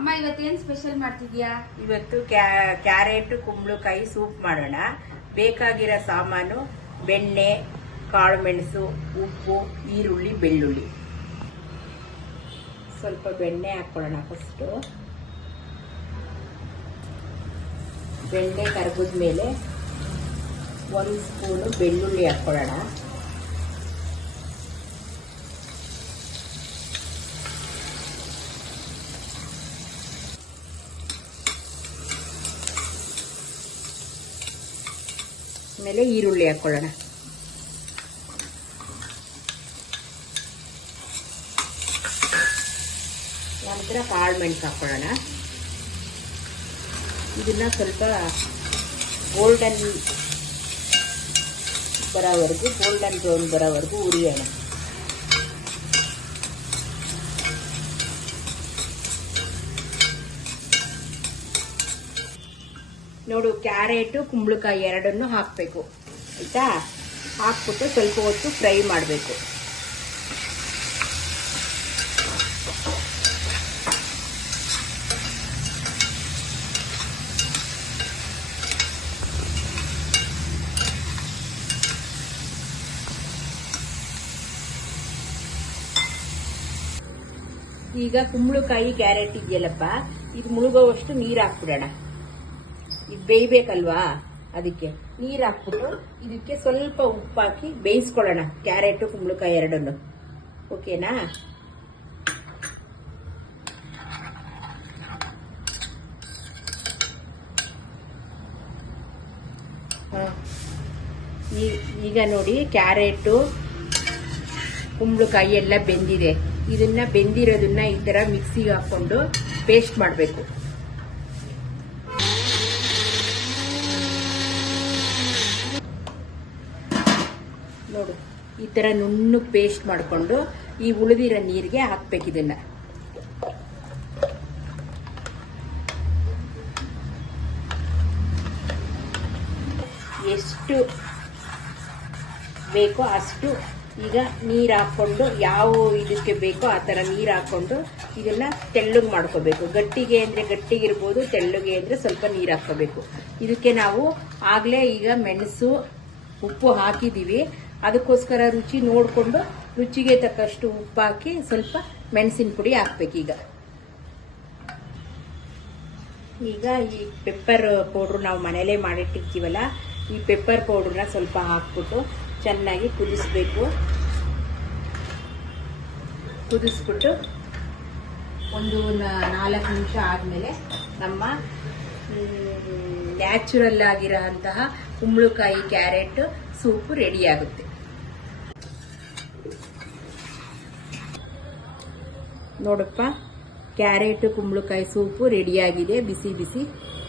ಅಮ್ಮ ಇವತ್ತೇನ್ ಸ್ಪೆಷಲ್ ಮಾಡ್ತಿದ್ಯಾ? ಇವತ್ತು ಕ್ಯಾರೆಟ್ ಕುಂಬಳಕಾಯಿ ಸೂಪ್ ಮಾಡೋಣ. ಬೇಕಾಗಿರೋ ಸಾಮಾನು ಬೆಣ್ಣೆ, ಕಾಳು ಮೆಣಸು, ಉಪ್ಪು, ಈರುಳ್ಳಿ, ಬೆಳ್ಳುಳ್ಳಿ. ಸ್ವಲ್ಪ ಬೆಣ್ಣೆ ಹಾಕೊಳ್ಳೋಣ. ಫಸ್ಟು ಬೆಣ್ಣೆ ಕರಗಿದ ಮೇಲೆ 1 ಸ್ಪೂನು ಬೆಳ್ಳುಳ್ಳಿ ಹಾಕೊಳ್ಳೋಣ. ಆಮೇಲೆ ಈರುಳ್ಳಿ ಹಾಕೊಳ್ಳೋಣ. ನಂತರ ಕಾಳು ಮೆಣಸು ಹಾಕೊಳ್ಳೋಣ. ಇದನ್ನ ಸ್ವಲ್ಪ ಗೋಲ್ಡನ್ ಬ್ರೌನ್ ಬರೋವರೆಗೂ ಹುರಿಯೋಣ. ನೋಡು, ಕ್ಯಾರೆಟ್ ಕುಂಬಳಕಾಯಿ ಎರಡನ್ನು ಹಾಕಬೇಕು, ಆಯ್ತಾ? ಹಾಕ್ಬಿಟ್ಟು ಸ್ವಲ್ಪ ಹೊತ್ತು ಫ್ರೈ ಮಾಡಬೇಕು. ಈಗ ಕುಂಬಳಕಾಯಿ ಕ್ಯಾರೆಟ್ ಇದೆಯಲ್ಲಪ್ಪ, ಇದು ಮುಳುಗೋವಷ್ಟು ನೀರು ಹಾಕ್ಬಿಡೋಣ. ಇದು ಬೇಯಬೇಕಲ್ವಾ, ಅದಕ್ಕೆ ನೀರು ಹಾಕ್ಬಿಟ್ಟು ಇದಕ್ಕೆ ಸ್ವಲ್ಪ ಉಪ್ಪು ಹಾಕಿ ಬೇಯಿಸ್ಕೊಳ್ಳೋಣ. ಕ್ಯಾರೆಟ್ ಕುಂಬಳಕಾಯಿ ಎರಡನ್ನು, ಓಕೆನಾ? ಈಗ ನೋಡಿ, ಕ್ಯಾರೆಟು ಕುಂಬಳಕಾಯಿ ಎಲ್ಲ ಬೆಂದಿದೆ. ಇದನ್ನ ಬೆಂದಿರೋದನ್ನ ಈ ತರ ಮಿಕ್ಸಿಗೆ ಹಾಕೊಂಡು ಪೇಸ್ಟ್ ಮಾಡಬೇಕು. ನೋಡು, ಈ ತರ ನುಣ್ಣಗೆ ಪೇಸ್ಟ್ ಮಾಡಿಕೊಂಡು ಈ ಉಳಿದಿರೋ ನೀರಿಗೆ ಹಾಕ್ಬೇಕು. ಇದನ್ನ ಎಷ್ಟು ಬೇಕೋ ಅಷ್ಟು ಈಗ ನೀರು ಹಾಕೊಂಡು, ಯಾವ ಇದಕ್ಕೆ ಬೇಕೋ ಆ ಥರ ನೀರು ಹಾಕೊಂಡು ಇದನ್ನ ತೆಳ್ಳಗೆ ಮಾಡ್ಕೋಬೇಕು. ಗಟ್ಟಿಗೆ ಅಂದರೆ ಗಟ್ಟಿಗಿರ್ಬೋದು, ತೆಳ್ಳಗೆ ಅಂದರೆ ಸ್ವಲ್ಪ ನೀರು ಹಾಕೋಬೇಕು. ಇದಕ್ಕೆ ನಾವು ಆಗಲೇ ಈಗ ಮೆಣಸು, ಉಪ್ಪು ಹಾಕಿದ್ದೀವಿ. ಅದಕ್ಕೋಸ್ಕರ ರುಚಿ ನೋಡಿಕೊಂಡು ರುಚಿಗೆ ತಕ್ಕಷ್ಟು ಉಪ್ಪು ಹಾಕಿ ಸ್ವಲ್ಪ ಮೆಣಸಿನ ಪುಡಿ ಹಾಕ್ಬೇಕು. ಈಗ ಈ ಪೆಪ್ಪರ್ ಪೌಡ್ರು ನಾವು ಮನೇಲೇ ಮಾಡಿಟ್ಟಿರ್ತೀವಲ್ಲ, ಈ ಪೆಪ್ಪರ್ ಪೌಡ್ರನ್ನ ಸ್ವಲ್ಪ ಹಾಕ್ಬಿಟ್ಟು ಚೆನ್ನಾಗಿ ಕುದಿಸ್ಬೇಕು. ಕುದಿಸ್ಬಿಟ್ಟು ಒಂದು 4 ನಿಮಿಷ ಆದಮೇಲೆ ನಮ್ಮ ನ್ಯಾಚುರಲ್ ಆಗಿರೋಂತಹ ಕುಂಬಳಕಾಯಿ ಕ್ಯಾರೆಟ್ ಸೂಪು ರೆಡಿ ಆಗುತ್ತೆ. ನೋಡಪ್ಪ, ಕ್ಯಾರೆಟ್ ಕುಂಬಳಕಾಯಿ ಸೂಪು ರೆಡಿಯಾಗಿದೆ, ಬಿಸಿ ಬಿಸಿ.